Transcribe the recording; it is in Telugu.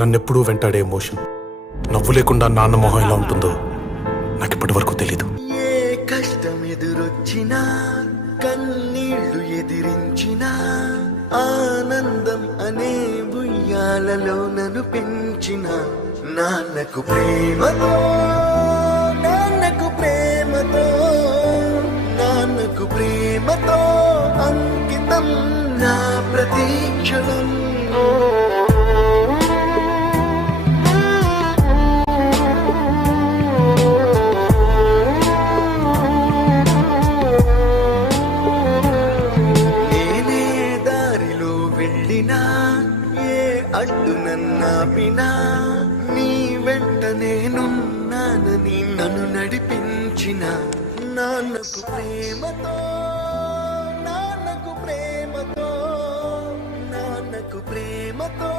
నన్నెప్పుడూ వెంటాడే ఎమోషన్. నవ్వు లేకుండా నాన్న మొహం ఎలా ఉంటుందో నాకు ఇప్పటి వరకు తెలీదు. ఏ కష్టం ఎదురొచ్చినా, కన్నీళ్లు ఎదిరించినా, ఆనందం అనే ఉయ్యాలలో నన్ను పెంచిన నాన్నకు ప్రేమతో, నాన్నకు ప్రేమతో, నాన్నకు ప్రేమతో అంకితం నా ప్రతీక్షణం. ఏ అడ్డు నన్నాపినా నీ వెంట నేనున్నానని నన్ను నడిపించిన నాన్నకు ప్రేమతో, నాన్నకు ప్రేమతో, నాన్నకు ప్రేమతో.